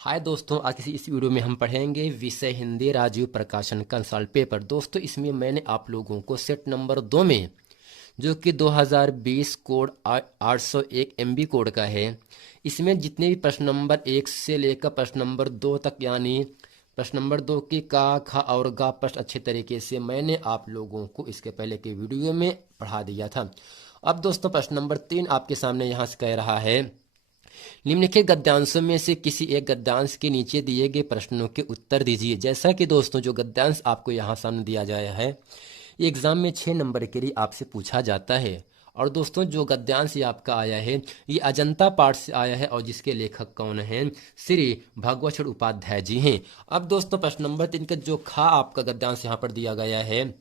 हाय दोस्तों, आज की इस वीडियो में हम पढ़ेंगे विषय हिंदी राजीव प्रकाशन कंसल्ट पेपर। दोस्तों, इसमें मैंने आप लोगों को सेट नंबर 2 में जो कि 2020 कोड 801 MB कोड का है, इसमें जितने भी प्रश्न नंबर 1 से लेकर प्रश्न नंबर 2 तक, यानी प्रश्न नंबर 2 की का खा और गा प्रश्न अच्छे तरीके से मैंने आप लोगों को इसके पहले के वीडियो में पढ़ा दिया था। अब दोस्तों, प्रश्न नंबर 3 आपके सामने यहाँ से कह रहा है, निम्नलिखित गद्यांशों में से किसी एक गद्यांश के नीचे दिए गए प्रश्नों के उत्तर दीजिए। जैसा कि दोस्तों, जो गद्यांश आपको यहाँ सामने दिया गया है, ये एग्जाम में 6 नंबर के लिए आपसे पूछा जाता है। और दोस्तों, जो गद्यांश ये आपका आया है, ये अजंता पाठ से आया है और जिसके लेखक कौन हैं? श्री भगवत उपाध्याय जी हैं। अब दोस्तों, प्रश्न नंबर 3 का जो खा आपका गद्यांश यहाँ पर दिया गया है,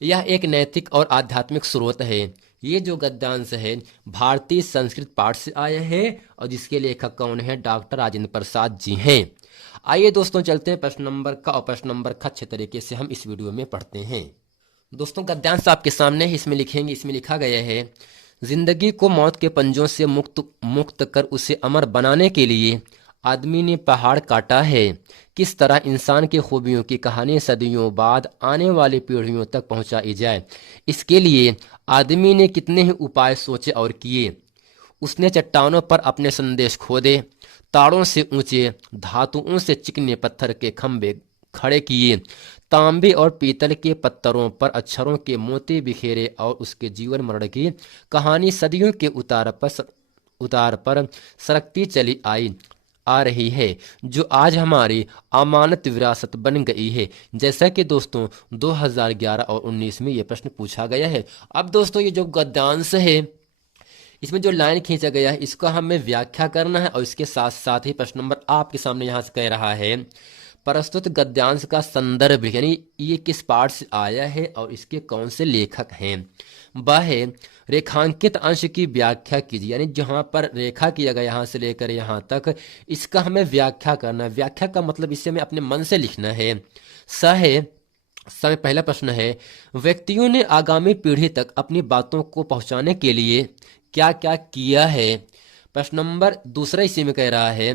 यह एक नैतिक और आध्यात्मिक स्रोत है। ये जो गद्यांश है भारतीय संस्कृत पाठ से आया है और जिसके लेखक कौन है? डॉक्टर राजेंद्र प्रसाद जी हैं। आइए दोस्तों, चलते हैं प्रश्न नंबर का और प्रश्न नंबर का अच्छे तरीके से हम इस वीडियो में पढ़ते हैं। दोस्तों, गद्यांश आपके सामने है, इसमें लिखेंगे। इसमें लिखा गया है, जिंदगी को मौत के पंजों से मुक्त मुक्त कर उसे अमर बनाने के लिए आदमी ने पहाड़ काटा है। किस तरह इंसान की खूबियों की कहानी सदियों बाद आने वाली पीढ़ियों तक पहुंचाई जाए, इसके लिए आदमी ने कितने ही उपाय सोचे और किए। उसने चट्टानों पर अपने संदेश खोदे, तारों से ऊंचे, धातुओं से चिकने पत्थर के खंभे खड़े किए, तांबे और पीतल के पत्थरों पर अक्षरों के मोती बिखेरे और उसके जीवन मरण की कहानी सदियों के उतार पर सरकती चली आ रही है, जो आज हमारी अमानत विरासत बन गई है। जैसा कि दोस्तों 2011 और 19 में ये प्रश्न पूछा गया है। अब दोस्तों, ये जो गद्यांश है, इसमें जो लाइन खींचा गया है, इसका हमें व्याख्या करना है और इसके साथ साथ ही प्रश्न नंबर आपके सामने यहाँ से कह रहा है, प्रस्तुत गद्यांश का संदर्भ यानी ये किस पाठ से आया है और इसके कौन से लेखक हैं। वह है रेखांकित अंश की व्याख्या कीजिए, यानी जहां पर रेखा किया गया यहाँ से लेकर यहाँ तक, इसका हमें व्याख्या करना है। व्याख्या का मतलब इसे हमें अपने मन से लिखना है। स है समय पहला प्रश्न है, व्यक्तियों ने आगामी पीढ़ी तक अपनी बातों को पहुंचाने के लिए क्या क्या किया है। प्रश्न नंबर दूसरा इसी में कह रहा है,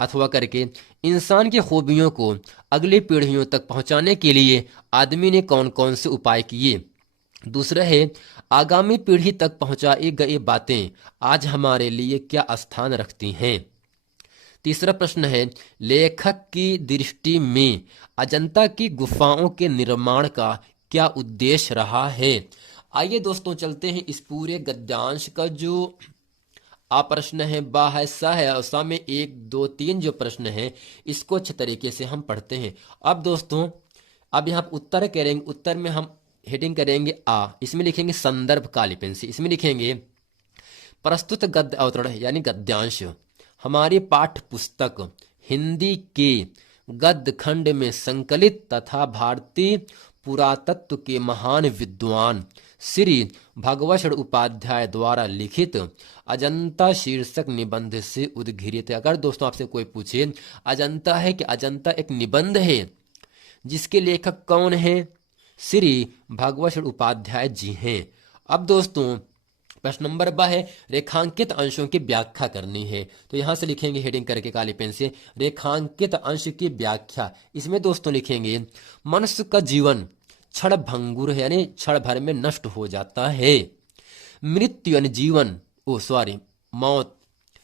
अथवा करके इंसान की खूबियों को अगली पीढ़ियों तक पहुंचाने के लिए आदमी ने कौन कौन से उपाय किए। दूसरा है, आगामी पीढ़ी तक पहुंचाई गई बातें आज हमारे लिए क्या स्थान रखती हैं। तीसरा प्रश्न है, लेखक की दृष्टि में अजंता की गुफाओं के निर्माण का क्या उद्देश्य रहा है। आइए दोस्तों, चलते हैं इस पूरे गद्यांश का जो प्रश्न है, बा है, सा है और सा में 1 2 3 जो प्रश्न है, इसको अच्छे तरीके से हम पढ़ते हैं। अब दोस्तों, अब यहाँ उत्तर करेंगे। उत्तर में हम हेडिंग करेंगे इसमें लिखेंगे संदर्भ काली पेन से। इसमें लिखेंगे, प्रस्तुत गद्य अवतरण यानी गद्यांश हमारी पाठ्य पुस्तक हिंदी के गद्य खंड में संकलित तथा भारतीय पुरातत्व के महान विद्वान श्री भगवत उपाध्याय द्वारा लिखित अजंता शीर्षक निबंध से उद्घृत है। अगर दोस्तों आपसे कोई पूछे अजंता है कि अजंता एक निबंध है, जिसके लेखक कौन है? श्री भगवत उपाध्याय जी हैं। अब दोस्तों, प्रश्न नंबर ब है, रेखांकित अंशों की व्याख्या करनी है। तो यहां से लिखेंगे हेडिंग करके काली पेन से, रेखांकित अंश की व्याख्या। इसमें दोस्तों लिखेंगे, मनुष्य का जीवन क्षण भंगुर है, यानी क्षण भर में नष्ट हो जाता है। मृत्यु यानी जीवन मौत,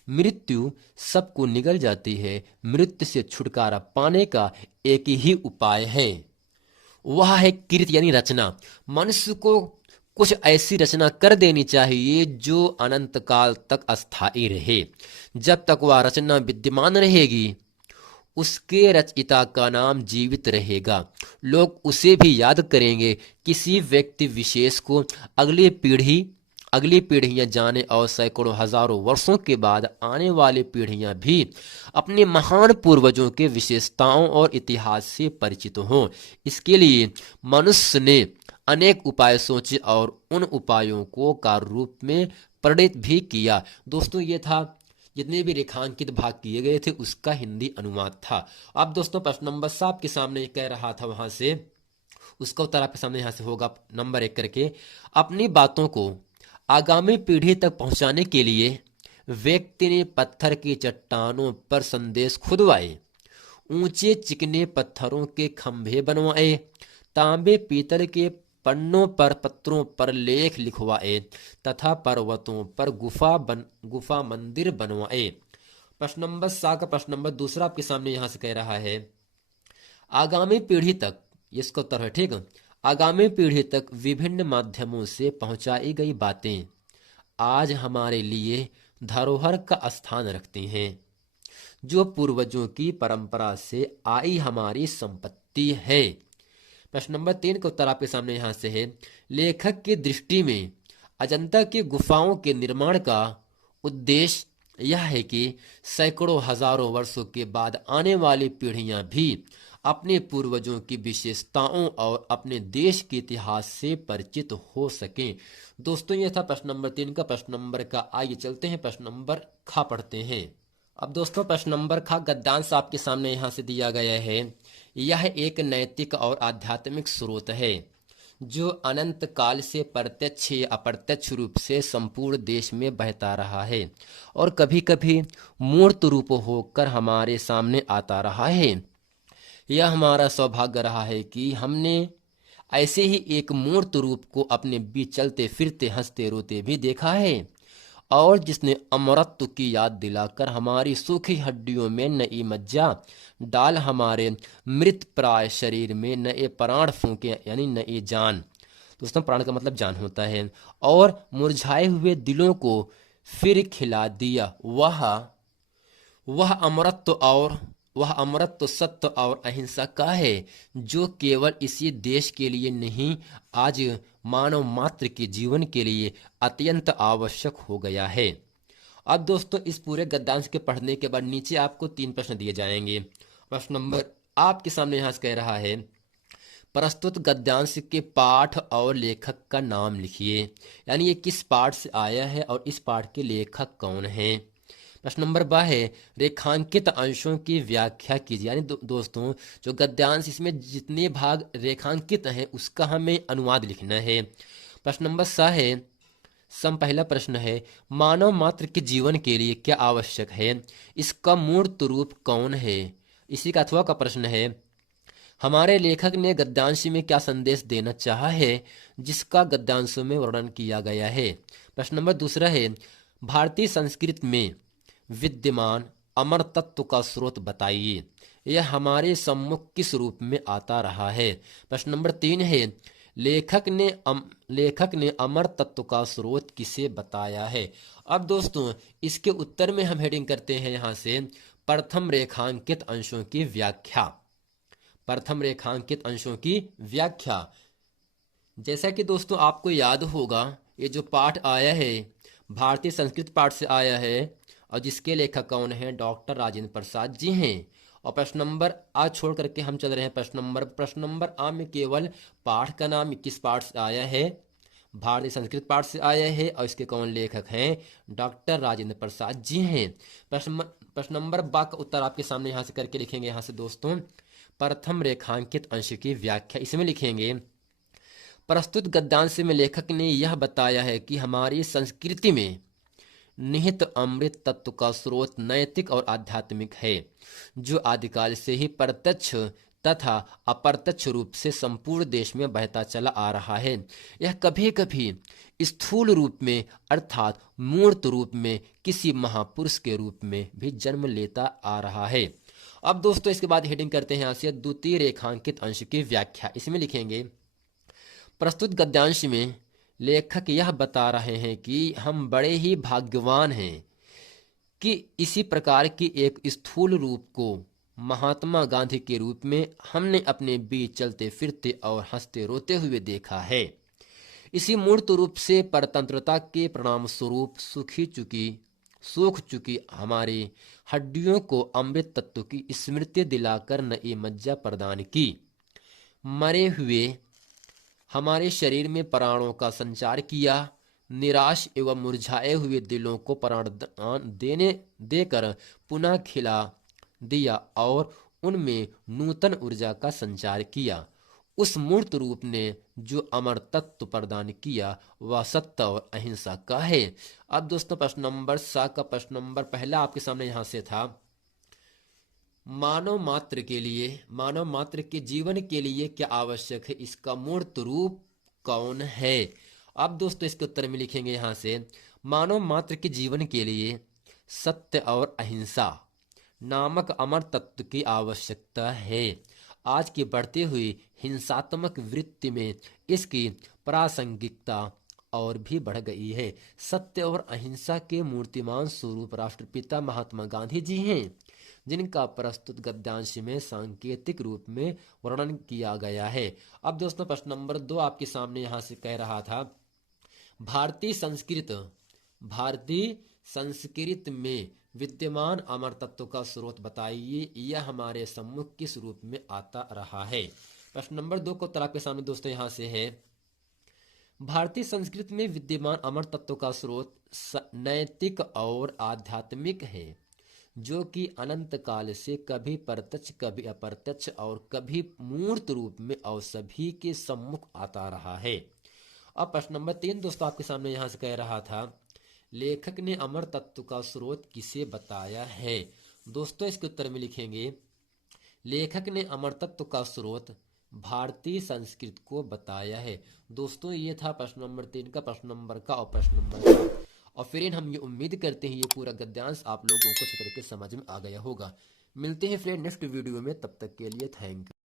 मृत्यु सबको निगल जाती है। मृत्यु से छुटकारा पाने का एक ही उपाय है, वह है कृत यानी रचना। मनुष्य को कुछ ऐसी रचना कर देनी चाहिए जो अनंत काल तक अस्थायी रहे। जब तक वह रचना विद्यमान रहेगी, उसके रचयिता का नाम जीवित रहेगा। लोग उसे भी याद करेंगे। किसी व्यक्ति विशेष को अगली पीढ़ियां जाने और सैकड़ों हजारों वर्षों के बाद आने वाली पीढ़ियां भी अपने महान पूर्वजों के विशेषताओं और इतिहास से परिचित हों। इसके लिए मनुष्य ने अनेक उपाय सोचे और उन उपायों को कार्य रूप में प्रणीत भी किया। दोस्तों, ये था जितने भी रेखांकित भाग किए गए थे उसका हिंदी अनुवाद था। अब दोस्तों, प्रश्न नंबर 7 के सामने कह रहा था, वहां से उसका उत्तर आपके सामने यहाँ से होगा नंबर 1 करके, अपनी बातों को आगामी पीढ़ी तक पहुंचाने के लिए व्यक्ति ने पत्थर की चट्टानों पर संदेश खुदवाए, ऊंचे चिकने पत्थरों के खंभे बनवाए, तांबे पीतल के पन्नों पर पत्रों पर लेख लिखवाए तथा पर्वतों पर गुफा मंदिर बनवाए। प्रश्न नंबर 7 का प्रश्न नंबर दूसरा आपके सामने यहां से कह रहा है, आगामी पीढ़ी तक, इसका उत्तर है ठीक, आगामी पीढ़ी तक विभिन्न माध्यमों से पहुंचाई गई बातें आज हमारे लिए धरोहर का स्थान रखती हैं, जो पूर्वजों की परंपरा से आई हमारी संपत्ति है। प्रश्न नंबर 3 का उत्तर आपके सामने यहां से है, लेखक की दृष्टि में अजंता की गुफाओं के निर्माण का उद्देश्य यह है कि सैकड़ों हजारों वर्षों के बाद आने वाली पीढ़ियां भी अपने पूर्वजों की विशेषताओं और अपने देश के इतिहास से परिचित हो सकें। दोस्तों ये था प्रश्न नंबर 3 का। प्रश्न नंबर का आइए चलते हैं प्रश्न नंबर खा पढ़ते हैं। अब दोस्तों प्रश्न नंबर खा गद्यांश आपके सामने यहाँ से दिया गया है। यह एक नैतिक और आध्यात्मिक स्रोत है जो अनंत काल से प्रत्यक्ष या अप्रत्यक्ष रूप से संपूर्ण देश में बहता रहा है और कभी कभी मूर्त रूप होकर हमारे सामने आता रहा है। यह हमारा सौभाग्य रहा है कि हमने ऐसे ही एक मूर्त रूप को अपने बीच चलते फिरते हंसते रोते भी देखा है और जिसने अमरत्व की याद दिलाकर हमारी सूखी हड्डियों में नई मज्जा डाल हमारे मृत प्राय शरीर में नए प्राण फूंके, यानी नई जान। दोस्तों प्राण का मतलब जान होता है, और मुरझाए हुए दिलों को फिर खिला दिया। वह अमरत्व सत्य और अहिंसा का है जो केवल इसी देश के लिए नहीं, आज मानव मात्र के जीवन के लिए अत्यंत आवश्यक हो गया है। अब दोस्तों इस पूरे गद्यांश के पढ़ने के बाद नीचे आपको 3 प्रश्न दिए जाएंगे। प्रश्न नंबर आपके सामने यहाँ से कह रहा है, प्रस्तुत गद्यांश के पाठ और लेखक का नाम लिखिए, यानी ये किस पाठ से आया है और इस पाठ के लेखक कौन हैं। प्रश्न नंबर 2 है, रेखांकित अंशों की व्याख्या कीजिए, यानी दोस्तों जो गद्यांश इसमें जितने भाग रेखांकित हैं उसका हमें अनुवाद लिखना है। प्रश्न नंबर 6 है, पहला प्रश्न है, मानव मात्र के जीवन के लिए क्या आवश्यक है, इसका मूर्त रूप कौन है। इसी का अथवा का प्रश्न है, हमारे लेखक ने गद्यांश में क्या संदेश देना चाहा है जिसका गद्यांशों में वर्णन किया गया है। प्रश्न नंबर 2 है, भारतीय संस्कृति में विद्यमान अमर तत्व का स्रोत बताइए, यह हमारे सम्मुख किस रूप में आता रहा है। प्रश्न नंबर 3 है, लेखक ने अमर तत्व का स्रोत किसे बताया है। अब दोस्तों इसके उत्तर में हम हेडिंग करते हैं यहाँ से, प्रथम रेखांकित अंशों की व्याख्या। प्रथम रेखांकित अंशों की व्याख्या, जैसा कि दोस्तों आपको याद होगा ये जो पाठ आया है भारतीय संस्कृत पाठ से आया है और जिसके लेखक कौन है, डॉक्टर राजेंद्र प्रसाद जी हैं। और प्रश्न नंबर आ छोड़ करके हम चल रहे हैं प्रश्न नंबर आ में केवल पाठ का नाम किस पाठ से आया है, भारतीय संस्कृत पाठ से आया है और इसके कौन लेखक हैं, डॉक्टर राजेंद्र प्रसाद जी हैं। प्रश्न नंबर बा का उत्तर आपके सामने यहाँ से करके लिखेंगे। यहाँ से दोस्तों प्रथम रेखांकित अंश की व्याख्या, इसमें लिखेंगे, प्रस्तुत गद्यांश में लेखक ने यह बताया है कि हमारी संस्कृति में निहित अमृत तत्व का स्रोत नैतिक और आध्यात्मिक है जो आदिकाल से ही प्रत्यक्ष तथा अप्रत्यक्ष रूप से संपूर्ण देश में बहता चला आ रहा है। यह कभी कभी स्थूल रूप में अर्थात मूर्त रूप में किसी महापुरुष के रूप में भी जन्म लेता आ रहा है। अब दोस्तों इसके बाद हेडिंग करते हैं यहाँ से, द्वितीय रेखांकित अंश की व्याख्या। इसमें लिखेंगे, प्रस्तुत गद्यांश में लेखक यह बता रहे हैं कि हम बड़े ही भाग्यवान हैं कि इसी प्रकार की एक स्थूल रूप को महात्मा गांधी के रूप में हमने अपने बीच चलते फिरते और हंसते रोते हुए देखा है। इसी मूर्त रूप से परतंत्रता के परिणाम स्वरूप सूख चुकी हमारी हड्डियों को अमृत तत्व की स्मृति दिलाकर नई मज्जा प्रदान की। मरे हुए हमारे शरीर में प्राणों का संचार किया, निराश एवं मुरझाए हुए दिलों को प्राण देकर पुनः खिला दिया और उनमें नूतन ऊर्जा का संचार किया। उस मूर्त रूप ने जो अमर तत्व प्रदान किया वह सत्य और अहिंसा का है। अब दोस्तों प्रश्न नंबर 7 का प्रश्न नंबर पहला आपके सामने यहां से था, मानव मात्र के जीवन के लिए क्या आवश्यक है, इसका मूर्त रूप कौन है। अब दोस्तों इसके उत्तर में लिखेंगे यहां से, मानव मात्र के जीवन के लिए सत्य और अहिंसा नामक अमर तत्व की आवश्यकता है। आज की बढ़ती हुई हिंसात्मक वृत्ति में इसकी प्रासंगिकता और भी बढ़ गई है। सत्य और अहिंसा के मूर्तिमान स्वरूप राष्ट्रपिता महात्मा गांधी जी हैं, जिनका प्रस्तुत गद्यांश में सांकेतिक रूप में वर्णन किया गया है। अब दोस्तों प्रश्न नंबर 2 आपके सामने यहां से कह रहा था, भारतीय संस्कृत में विद्यमान अमर तत्व का स्रोत बताइए, यह हमारे सम्मुख किस रूप में आता रहा है। प्रश्न नंबर 2 को उत्तर आपके सामने दोस्तों यहां से है, भारतीय संस्कृति में विद्यमान अमर तत्व का स्रोत नैतिक और आध्यात्मिक है, जो कि अनंत काल से कभी प्रत्यक्ष कभी अप्रत्यक्ष और कभी मूर्त रूप में और सभी के सम्मुख आता रहा है। अब प्रश्न नंबर 3 दोस्तों आपके सामने यहां से कह रहा था, लेखक ने अमर तत्व का स्रोत किसे बताया है। दोस्तों इसके उत्तर में लिखेंगे, लेखक ने अमर तत्व का स्रोत भारतीय संस्कृत को बताया है। दोस्तों ये था प्रश्न नंबर 3 का, प्रश्न नंबर का और प्रश्न नंबर 4। और फ्रेंड हम ये उम्मीद करते हैं ये पूरा गद्यांश आप लोगों को अच्छी तरीके से समझ में आ गया होगा। मिलते हैं फ्रेंड नेक्स्ट वीडियो में, तब तक के लिए थैंक यू।